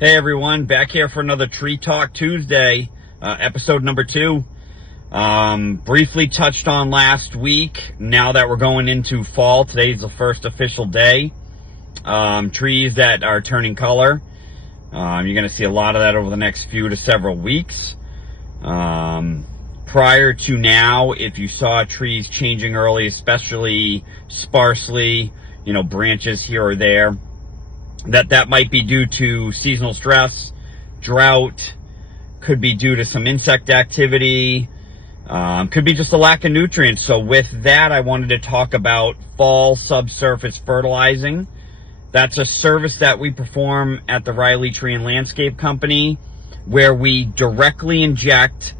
Hey everyone, back here for another Tree Talk Tuesday, episode number 2. Briefly touched on last week. Now that we're going into fall, today's the first official day. Trees that are turning color. You're going to see a lot of that over the next few to several weeks. Prior to now, if you saw trees changing early, especially sparsely, branches here or there, that might be due to seasonal stress, drought, could be due to some insect activity, could be just a lack of nutrients. So with that, I wanted to talk about fall subsurface fertilizing. That's a service that we perform at the Riley Tree and Landscape Company, where we directly inject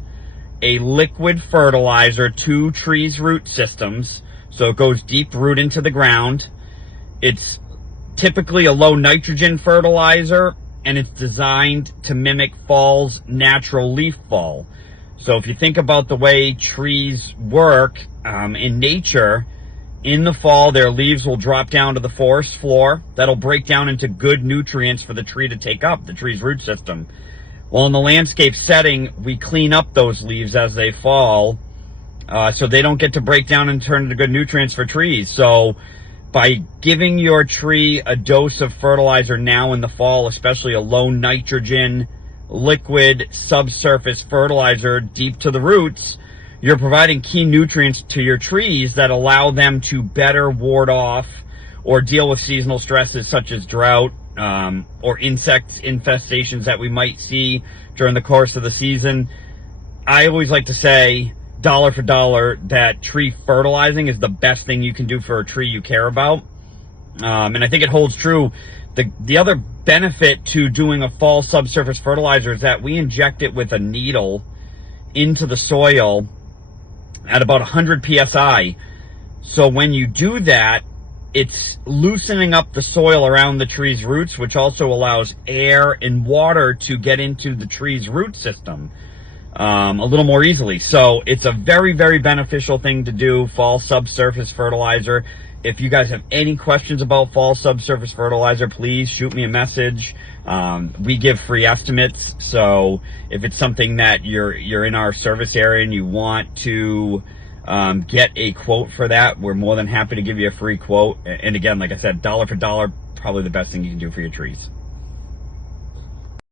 a liquid fertilizer to trees' root systems. So it goes deep root into the ground. It's typically a low nitrogen fertilizer, and it's designed to mimic fall's natural leaf fall. So if you think about the way trees work in nature, in the fall their leaves will drop down to the forest floor. That'll break down into good nutrients for the tree to take up, the tree's root system. Well, in the landscape setting, we clean up those leaves as they fall, so they don't get to break down and turn into good nutrients for trees. So by giving your tree a dose of fertilizer now in the fall, especially a low nitrogen liquid subsurface fertilizer deep to the roots, you're providing key nutrients to your trees that allow them to better ward off or deal with seasonal stresses such as drought or insect infestations that we might see during the course of the season. I always like to say, dollar for dollar, that tree fertilizing is the best thing you can do for a tree you care about. And I think it holds true. The other benefit to doing a fall subsurface fertilizer is that we inject it with a needle into the soil at about 100 psi. So when you do that, it's loosening up the soil around the tree's roots, which also allows air and water to get into the tree's root system a little more easily. So it's a very, very beneficial thing to do, fall subsurface fertilizer. If you guys have any questions about fall subsurface fertilizer, please shoot me a message. We give free estimates, so if it's something that you're in our service area and you want to get a quote for that, we're more than happy to give you a free quote. And again, like I said, dollar for dollar, probably the best thing you can do for your trees.